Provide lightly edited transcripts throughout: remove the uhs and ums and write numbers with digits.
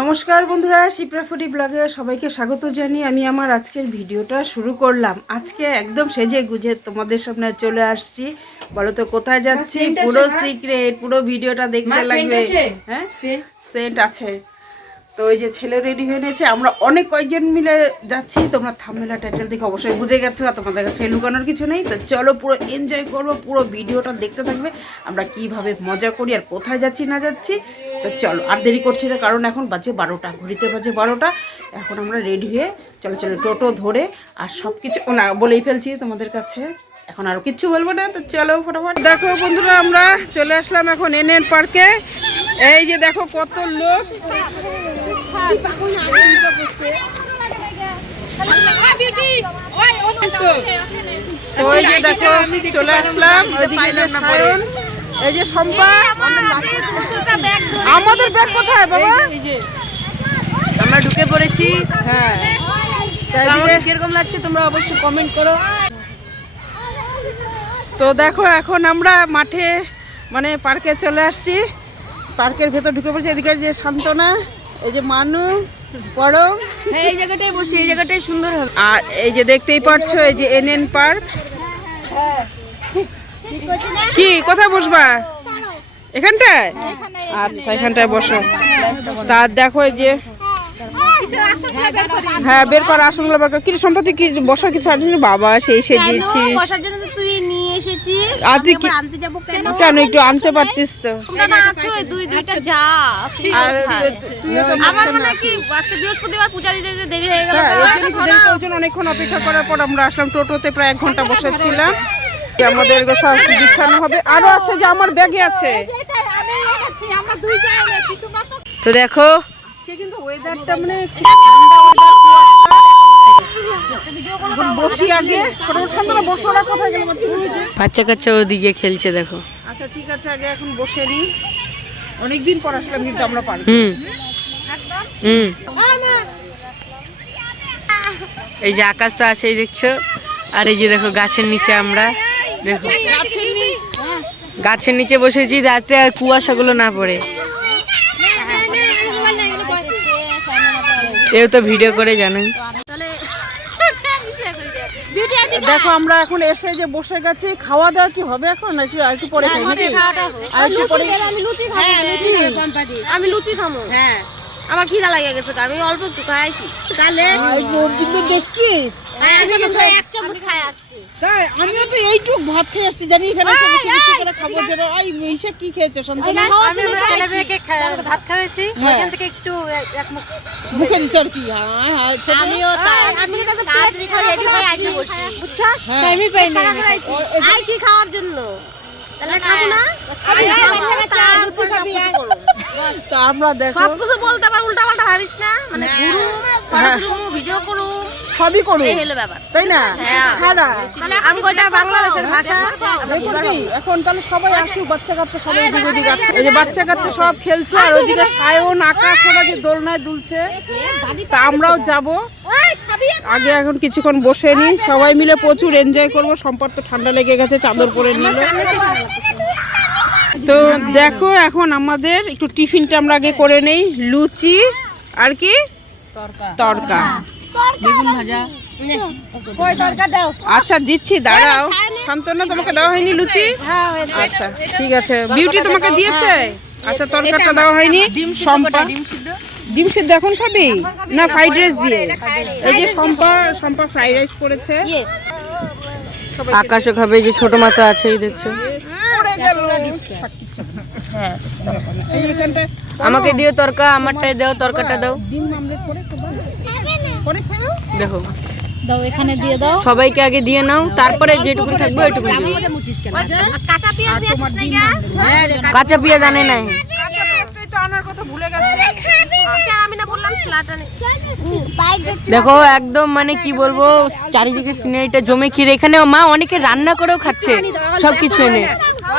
নমস্কার বন্ধুরা, শিপ্রা ফুডি ব্লগে সবাইকে স্বাগত জানিয়ে আমি আমার আজকের ভিডিওটা শুরু করলাম। আজকে একদম সেজে গুজে তোমাদের সামনে চলে আসছি। বলো তো কোথায় যাচ্ছি, পুরো সিক্রেট, পুরো ভিডিওটা দেখতে লাগবে। হ্যাঁ, সেন্ট আছে। তো ওই যে ছেলে রেডি হয়ে নিয়েছে, আমরা অনেক কয়েকজন মিলে যাচ্ছি। তোমরা থাম্বনেল টাইটেল দেখে অবশ্যই বুঝে গেছো, আর তোমাদের কাছে লুকানোর কিছু নেই। তো চলো পুরো এনজয় করবো, পুরো ভিডিওটা দেখতে থাকবে আমরা কিভাবে মজা করি আর কোথায় যাচ্ছি না যাচ্ছি। তো চলো, আর দেরি করছি না, কারণ এখন বাজে 12টা, ঘড়িতে বাজে 12টা। এখন আমরা রেডি হয়ে চলো টোটো ধরে আর সব কিছু না বলেই ফেলছি তোমাদের কাছে, এখন আরও কিচ্ছু বলবো না। তো চলো ফটাফট। দেখো বন্ধুরা, আমরা চলে আসলাম এখন এনএন পার্কে। এই যে দেখো কত লোক, ওই যে দেখো চলে আসলাম। এই যে সম্পা, আমাদের ব্যাগ কোথায় বাবা? আমরা ঢুকে পড়েছি। হ্যাঁ, কিরকম লাগছে তোমরা অবশ্যই কমেন্ট করো। তো দেখো এখন আমরা মাঠে মানে পার্কে চলে আসছি। পার্কের ভেতর ঢুকে পড়েছি। এদিকে যে শান্তনা, এই যে মানু, পরম, হ্যাঁ এই জায়গাটায় বসে, এই জায়গাটাই সুন্দর হবে। আর এই যে দেখতেই পাচ্ছো এই যে এনএন পার্ক। কি কোথায় বসবা? এখানটায়? আচ্ছা, এখানটায় বসো। তার দেখো এই যে, হ্যাঁ বের করা আসনগুলো বের কর। কি সম্পত্তি, কি বসার কিছু আছে? বাবা সেই সেজেছিস, বসার জন্য তো তুই নিয়ে এসেছিস। আজকে আমি আবার আনতে যাব কেন? কেন একটু আনতে পারতিস তো। তোমরা না আছো, দুইটা যা। আর আমার মনে কি আজকে বৃহস্পতিবার পূজা দিতে দিতে দেরি হয়ে গেল। অনেকক্ষণ অপেক্ষা করার পর আমরা আসলাম। টোটোতে প্রায় 1 ঘন্টা বসেছিলাম। আমাদের সব বিছানো হবে, আরো আছে যে আমার ব্যাগে আছে। তো দেখো কিন্তু ওয়েদারটা মানে ঠান্ডা ওয়েদার, বসি আগে বসো না, কোথায় গেল বাচ্চা কাচ্চা ওদিকে খেলছে দেখো। আচ্ছা ঠিক আছে, আগে এখন বসে নি। অনেকদিন পর আসলাম কিন্তু আমরা পারি। এই যে আকাশটা আছে দেখছো, আর এই যে দেখো গাছের নিচে আমরা দেখো গাছের নিচে বসেছি যাতে আর কুয়াশাগুলো না পড়ে। কেউ তো ভিডিও করে জানেন। দেখো আমরা এখন এসে যে বসে গেছি। খাওয়া দাওয়া কি হবে এখন? একটু পরে আমি লুচি খাবো। হ্যাঁ, আমার খিদা লাগে গেছে, আমি অল্প একটু খাইছি। তাহলে কিন্তু দেখছিস আমি কিন্তু এক চামচ খাই আসছি। তাই আমিও তো এইটুক ভাত খেয়ে আসছি, জানি এখানে এসে বেশি বেশি করে খাবো জন্য। ওই মিশা কি খেয়েছো শান্তনা? আমি ছেলেমেয়েকে ভাত খাওয়াইছি, ওখান থেকে একটু এক মুখ মুখে দিছ আর কি। হ্যাঁ হ্যাঁ, আমিও তাই। আমি তো তাড়াতাড়ি করে রেডি হয়ে আসি বলছি, বুঝছস? টাইমই পাই না আইছি খাওয়ার জন্য। তাহলে খাবো না? আমি লুচি খাবি। তা আমরা দেখো সব কিছু বলতে আবার উল্টাপাল্টা ভাবিস না, মানে ঘুরু ভিডিও করু সবই করো, এই হলো ব্যাপার, তাই না? খালা আমি কয়টা বাংলাদেশের ভাষা এখন তাহলে সবাই আসুক, বাচ্চা কাচ্চা সবাই এদিকে ওদিকে আছে। এই যে বাচ্চা কাচ্চা সব খেলছে, আর ওইদিকে সায়ন আকাশ ওরা যে দোলনায় দুলছে। তা আমরাও যাব। আগে এখন কিছুক্ষণ বসে নি, সবাই মিলে প্রচুর এনজয় করবো। সম্পদ তো ঠান্ডা লেগে গেছে, চাদর পরে নিল। তো দেখো এখন আমাদের একটু টিফিনটা আমরা আগে করে নেই। লুচি আর কি তড়কা, বেগুন ভাজা। আচ্ছা দিচ্ছি, দাঁড়াও। শান্তনা তোমাকে দেওয়া হয়নি লুচি? আচ্ছা ঠিক আছে, বিউটি তোমাকে দিয়েছে। আচ্ছা তরকারিটা দেওয়া হয়নি। ডিম সিদ্ধ এখন খাবি না ফ্রাইড রাইস দিয়ে? এই যে সম্পা ফ্রাইড রাইস করেছে। আকাশও খাবে, এই যে ছোট মাথা আছে এই দেখছো। হ্যাঁ, আমাকে দিও তরকা, আমারটাই দাও, তরকাটা দাও। দেখো দাও, এখানে দিয়ে দাও। সবাইকে আগে দিয়ে নাও, তারপরে যেটুকু থাকবে ওইটুকু দিও। কাঁচা পেঁয়াজ দিয়ে আসিস না? কাঁচা পেঁয়াজ আনে নাই। আমি না বললাম স্লাটা নেই। দেখো একদম মানে কি বলবো, চারিদিকে সিনারিটা জমে ক্ষীর। এখানে মা অনেকে রান্না করেও খাচ্ছে সবকিছু এনে।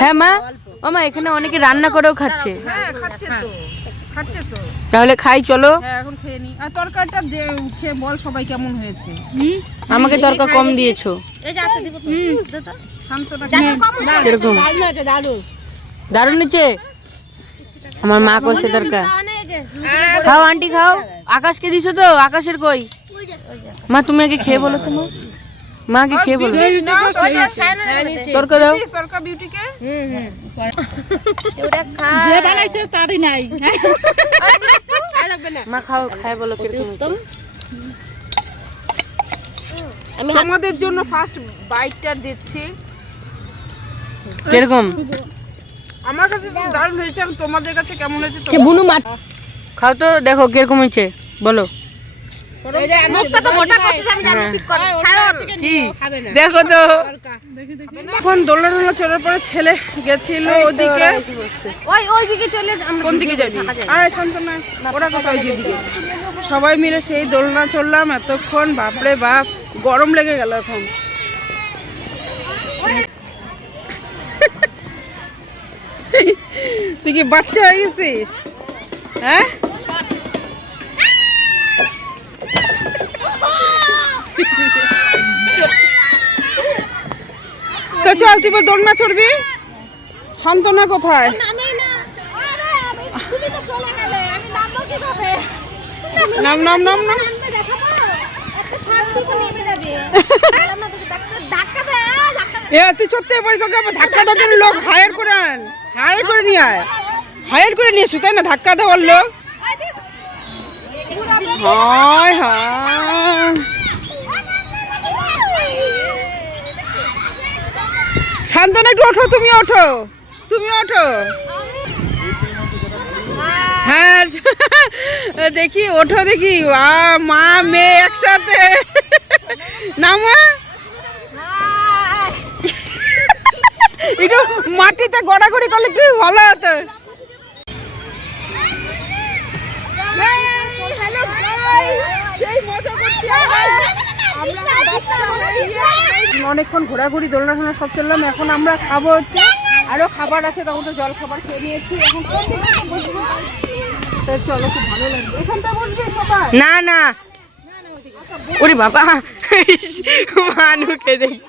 হ্যাঁ মা, ও মা এখানে অনেকে রান্না করেও খাচ্ছে। তাহলে খাই চলো। এখন খেয়ে নি। আর তরকারিটা খেয়ে বল সবাই কেমন হয়েছে। আমাকে তরকা কম দিয়েছো। এই যে আছে দিব তো। দে তো। শান্তনা এরকম দারুণ হয়েছে। আমার মা করছে তরকা। খাও আন্টি খাও। আকাশকে দিছো তো? আকাশের কই? মা তুমি আগে খেয়ে বলো তো। মা আগে খেয়ে বলো। তরকা দাও। তরকা বিউটিকে যে বানাইছে তারই নাই। মা খাও, খাই বলো কিরকম। আমি তোমাদের জন্য ফার্স্ট বাইটটা দিচ্ছি। কিরকম? আমার কাছে তো দারুণ হয়েছে, আর তোমাদের কাছে কেমন হয়েছে কে বুনু মা খাও তো, দেখো কিরকম হয়েছে বলো। মুখটা তো মোটা করছিস, আমি জানি ঠিক করে সায়ন কি দেখো তো। এখন দোলনা টোলনা চলার পরে ছেলে গেছিল ওদিকে। ওই দিকে চলে আমরা কোন দিকে যাবি? আয় শান্তনা, ওরা কোথায় দিকে? সবাই মিলে সেই দোলনা চললাম এতক্ষণ। বাপরে বাপ, গরম লেগে গেল এখন। তুই কি বাচ্চা হয়ে গেছিস? হ্যাঁ, তো চল তুই দোলনা চড়বি। শান্তনা কোথায়? নামেই না। আরে তুমি তো চলে গেলে, আমি নামবো কিভাবে? নাম নাম নাম নাম। নামবে দেখাবো, একটা শার্ট দিয়ে নেমে যাবে। আমরা তোকে ধাক্কা দে, ধাক্কা দে। তুই চড়তে পারিস, তোকে আবার ধাক্কা দেওয়ার জন্য লোক হায়ার করে আন। হায়ার করে নিয়ে আয়, হায়ার করে নিয়ে এসো, তাই না? ধাক্কা দেওয়ার লোক। হায় হায়, শান্তনা একটু ওঠো, তুমি ওঠো, তুমি ওঠো। হ্যাঁ দেখি, ওঠো দেখি। মা মেয়ে একসাথে নামা। একটু মাটিতে গড়াগড়ি করলে কি ভালো হতো। অনেকক্ষণ ঘোরাঘুরি, দোলনা টোলনা সব চললাম। এখন আমরা খাবো হচ্ছে, আরো খাবার আছে, তখন তো জল খাবার খেয়ে নিয়েছি। এখন কোন দিকে বসবো? তো চলো, খুব ভালো লাগবে। এখানটা বসবে সবাই? না না, ওরে বাবা, মানুকে দেখি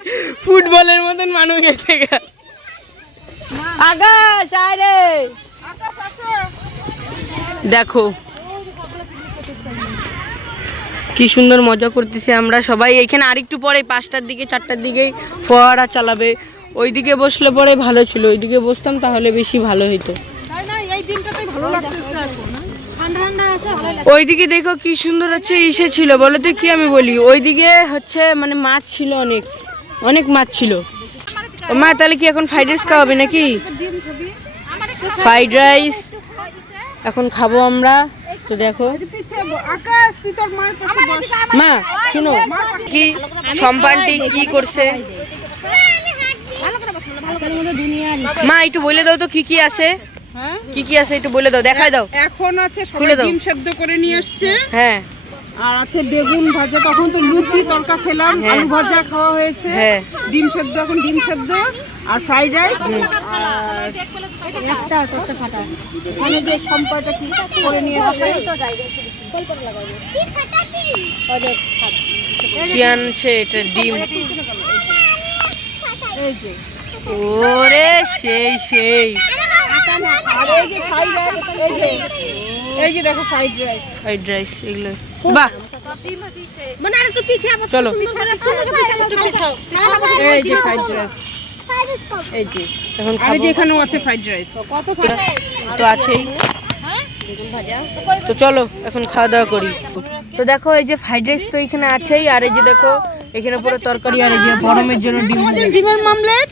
ফুটবলের মতন মানু গেছে গা। আকাশ আয় রে, আকাশ আসো। দেখো কি সুন্দর মজা করতেছি আমরা সবাই। এখানে আরেকটু পরে 5টার দিকে 4টার দিকে ফোয়ারা চালাবে। ওইদিকে বসলে পরে ভালো ছিল, ওইদিকে বসতাম তাহলে বেশি ভালো হইতো। তাই না? এই দিনটাতে ভালো লাগতেছে এখন। ঠান্ডা ঠান্ডা আছে, ভালো লাগে। ওইদিকে দেখো কি সুন্দর হচ্ছে ইসে ছিল, বলো তো কি আমি বলি। ওইদিকে হচ্ছে মানে মাছ ছিল, অনেক অনেক মাছ ছিল। ও মা, তাহলে কি এখন ফ্রাইড রাইস খাওয়াবে নাকি? ফ্রাইড রাইস এখন খাবো আমরা। তো দেখো আকাশ, তুই তোর মার পাশে বস। মা শুনো, কি সম্পানটি কি করছে মা একটু বলে দাও তো কি কি আছে। হ্যাঁ, কি কি আছে একটু বলে দাও, দেখাই দাও। এখন আছে সবাই খুলে দাও। ডিম সেদ্ধ করে নিয়ে আসছে, হ্যাঁ আর আছে বেগুন ভাজা। তখন তো লুচি তরকা খেলাম, আলু ভাজা খাওয়া হয়েছে, হ্যাঁ। ডিম সেদ্ধ, এখন ডিম সেদ্ধ আর ফ্রাইড রাইস। একটা তোরটা ফাটা। মানে যে সম্পাটা কি করে নিয়ে আসে। কি ফাটাতি? ওদের ফাটা। কি আনছে এটা? ডিম। এই যে, ওরে সেই সেই আর এই যে ফ্রাইড রাইস, এই যে দেখো ফ্রাইড রাইস। ফ্রাইড রাইস এগুলো বাহ। মানে আর একটু পিছে আবার চলো এই যে ফ্রাইড রাইস, এই যে। এখন আর এই খাবো যে এখানেও আছে ফ্রাইড রাইস। কত তো আছেই। তো চলো এখন খাওয়া দাওয়া করি। তো দেখো এই যে ফ্রাইড রাইস তো এখানে আছেই, আর এই যে দেখো এখানে পুরো তরকারি, আর এই যে গরমের জন্য ডিম। ডিমের মামলেট,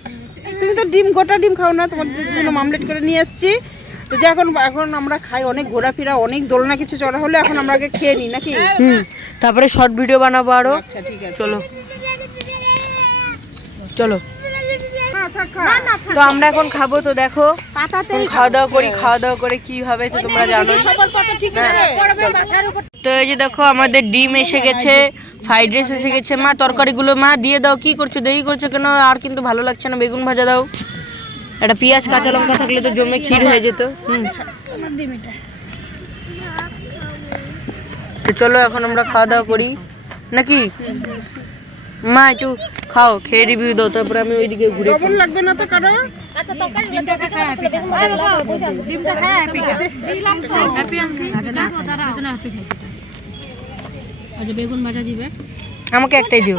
তুমি তো ডিম গোটা ডিম খাও না, তোমাদের জন্য মামলেট করে নিয়ে এসেছি। তো যে এখন এখন আমরা খাই, অনেক ঘোরাফেরা, অনেক দোলনা কিছু চড়া হলে এখন আমরা আগে খেয়ে নিই নাকি? তারপরে শর্ট ভিডিও বানাবো আরো। আচ্ছা ঠিক আছে, চলো চলো। তো আমরা এখন খাবো। তো দেখো এখন খাওয়া দাওয়া করি, খাওয়া দাওয়া করে কি হবে তো তোমরা জানো। সবার পাতা ঠিক আছে। তো এই যে দেখো আমাদের ডিম এসে গেছে, ফ্রাইড রাইস এসে গেছে। মা তরকারিগুলো মা দিয়ে দাও। কি করছো, দেরি করছো কেন? আর কিন্তু ভালো লাগছে না, বেগুন ভাজা দাও। একটা পেঁয়াজ কাঁচা লঙ্কা থাকলে তো জমে ক্ষীর হয়ে যেত। তো চলো এখন আমরা খাওয়া দাওয়া করি নাকি? মা একটু খাও, খেয়ে রিভিউ দাও, তারপরে আমি ওইদিকে ঘুরে লবণ লাগবে না তো কারো? আচ্ছা তরকারি গুলো দেখে দাও আসলে বেগুন ভাজা গুলো বসে আছে ডিমটা খায় হ্যাপি খেতে দিলাম তো হ্যাপি আনছি দেখো দাঁড়াও জন্য হ্যাপি খেতে আজ বেগুন ভাজা দিবে আমাকে একটাই দিও।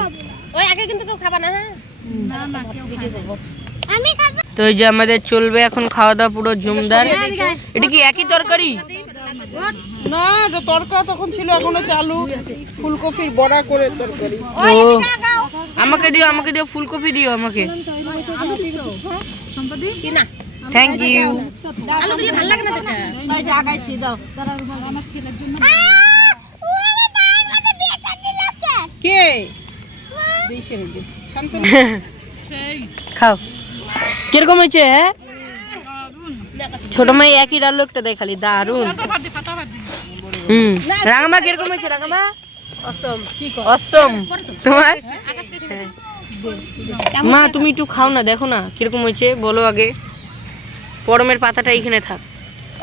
ওই আগে কিন্তু কেউ খাবা না হ্যাঁ না না কেউ খাবে আমি খাবো। তো এই যে আমাদের চলবে এখন খাওয়া দাওয়া পুরো জমদার। এটা কি একই তরকারি? না, এটা তরকা তখন ছিল, এখনো চালু। ফুলকপির বড়া করে তরকারি। ও আমাকে দিও ফুলকপি দিও আমাকে। সম্পত্তি কি না থ্যাংক ইউ। আলু দিলে ভালো লাগে না দেখতে এই যে আগাইছি দাও দাঁড়া আমার ছেলের জন্য ও আমার মায়ের কাছে বেচা দিলাম কে দিছে রে শান্ত খাও। কিরকম হয়েছে? হ্যাঁ ছোট মাই একই ডাল একটা দেয় খালি, দারুন। রাঙামা কিরকম হয়েছে? রাঙামা অসম কি কর অসম। তোমার মা তুমি একটু খাও না, দেখো না কিরকম হয়েছে, বলো আগে। পরমের পাতাটা এখানে থাক।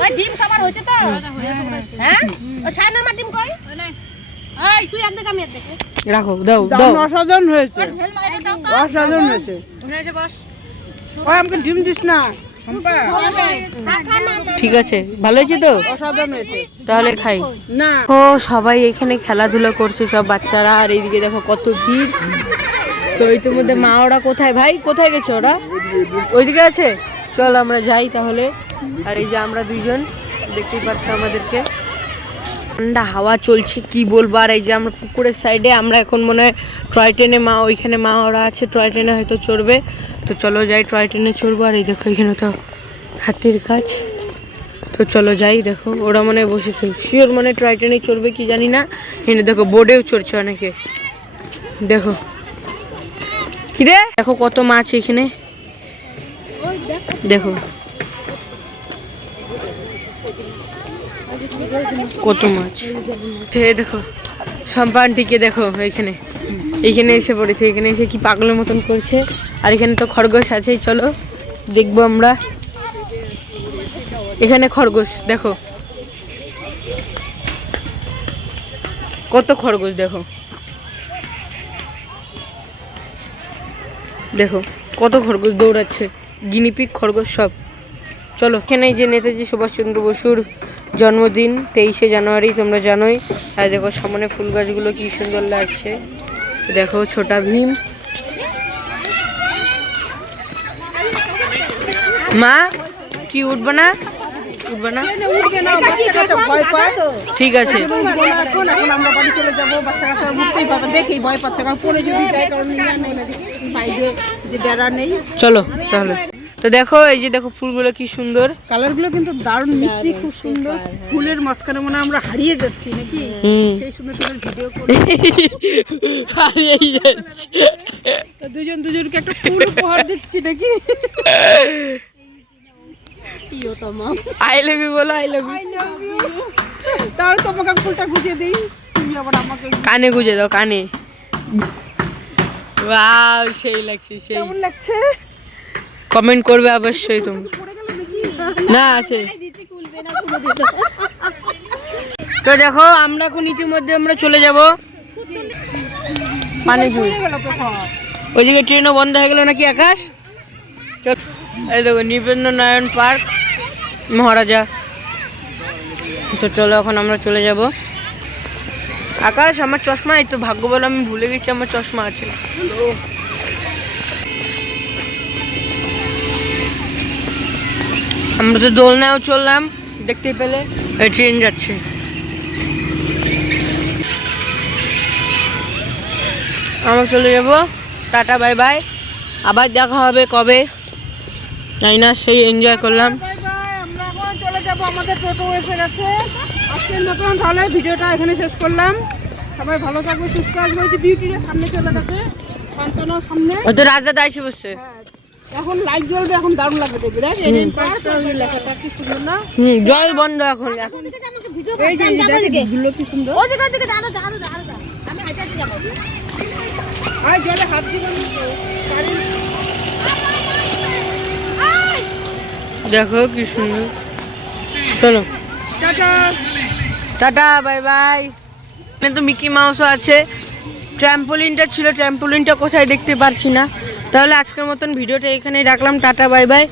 ওই ডিম সবার হয়েছে তো হ্যাঁ ও শাইনার মা ডিম কই এই তুই আদে কামি আদে রাখো, দাও দাও। অসাধারণ হয়েছে, ঝেল মাইরে দাও তো অসাধারণ হয়েছে। ওখানে এসে বস ওই আমাকে ডিম দিস না। ঠিক আছে, ভালো হয়েছে তো? অসাধারণ হয়েছে। তাহলে খাই। না ও সবাই এখানে খেলাধুলা করছে, সব বাচ্চারা। আর এইদিকে দেখো কত ভিড়। তো ইতিমধ্যে মা ওরা কোথায়? ভাই কোথায় গেছে ওরা? ওইদিকে আছে, চল আমরা যাই তাহলে। আর এই যে আমরা দুইজন, দেখতেই পাচ্ছ আমাদেরকে ঠান্ডা হাওয়া চলছে, কি বলবো। আর এই যে আমরা পুকুরের সাইডে, আমরা এখন মনে হয় টয় ট্রেনে, মা ওইখানে মা ওরা আছে, টয় ট্রেনে হয়তো চড়বে। তো চলো যাই, টয় ট্রেনে চড়বো। আর এই দেখো এখানে তো হাতির কাজ। তো চলো যাই, দেখো ওরা মনে হয় বসেছে, শিওর মনে হয় টয় ট্রেনে চড়বে কি জানি না। এখানে দেখো বোর্ডেও চড়ছে অনেকে, দেখো কিরে, দেখো কত মাছ এখানে, দেখো কত মাছ। দেখো সম্পানটিকে দেখো এখানে এসে পড়েছে, এখানে এসে কি পাগলের মতন করছে। আর এখানে তো খরগোশ আছেই, চলো দেখবো আমরা। এখানে খরগোশ দেখো, কত খরগোশ, দেখো দেখো কত খরগোশ দৌড়াচ্ছে, গিনিপিগ খরগোশ সব। চলো এখানে যে নেতাজি সুভাষচন্দ্র বসুর জন্মদিন 23শে জানুয়ারি, তোমরা জানোই। আর দেখো সামনে ফুল গাছগুলো কি সুন্দর লাগছে, দেখো ছোটা ভীম। মা কি উঠবে না? উঠবে না? উঠবে না, বাচ্চা কাচ্চা ভয় পায় তো। ঠিক আছে, এখন আমরা বাড়ি চলে যাবো, বাচ্চা কাচ্চা উঠতেই পাবে, দেখেই ভয় পাচ্ছে, কারণ পরে যদি যায়, কারণ সাইডে যে ডেরা নেই। চলো তাহলে। তো দেখো এই যে দেখো ফুলগুলো কি সুন্দর, কালারগুলো কিন্তু দারুণ মিষ্টি, খুব সুন্দর। ফুলের মাঝখানে মনে হয় আমরা হারিয়ে যাচ্ছি নাকি, সেই সুন্দর সুন্দর ভিডিও করে হারিয়েই যাচ্ছে। তো দুজন দুজনকে একটা ফুল উপহার দিচ্ছি নাকি। আই লাভ ইউ বলো, আই লাভ ইউ। তাহলে তোমাকে ফুলটা গুছিয়ে দিই, তুমি আবার আমাকে কানে গুজে দাও, কানে। ওয়াও সেই লাগছে, সেই কেমন লাগছে? কমেন্ট করবে অবশ্যই তুমি। না আছে তো দেখো আমরা এখন ইতিমধ্যে আমরা চলে যাব পানিপুর। ওইদিকে ট্রেনও বন্ধ হয়ে গেল নাকি আকাশ। এই দেখো নিবেন্দ্র নারায়ণ পার্ক মহারাজা। তো চলো এখন আমরা চলে যাব। আকাশ আমার চশমা, এই তো ভাগ্য বলে আমি ভুলে গেছি আমার চশমা আছে। আমরা তো দোলনাও চললাম, দেখতে পেলে এই ট্রেন যাচ্ছে। আমরা চলে যাব, টাটা বাই বাই, আবার দেখা হবে কবে জানি না। সেই এনজয় করলাম। বাই বাই, আমরা এখন চলে যাব, আমাদের টোটো এসে গেছে। আজকের মতন তাহলে ভিডিওটা এখানে শেষ করলাম। সবাই ভালো থাকবে, সুস্থ থাকবে। ওই যে বিউটির সামনে চলে গেছে, পান্তনার সামনে। ওই তো রাজা দাইছে বসছে। এখন লাইট জ্বলবে, এখন দারুণ লাগবে দেখবে। দেখ এনএন পার্কটা ওই লেখাটা কি সুন্দর না। জল বন্ধ এখন। এই যে দেখ গুলো কি সুন্দর। ওদিকে ওদিকে দাঁড়াও দাঁড়াও দাঁড়াও আমি হাইটে হাইটে যাব আর জলে হাত দিবেন পারিনি। দেখো কি সুন্দর। চলো টাটা টাটা বাই বাই। এখানে তো মিকি মাউসও আছে। ট্র্যাম্পোলিনটা ছিল, ট্র্যাম্পোলিনটা কোথায় দেখতে পারছি না। তাহলে আজকের মতন ভিডিওটা এখানেই রাখলাম, টাটা বাই বাই।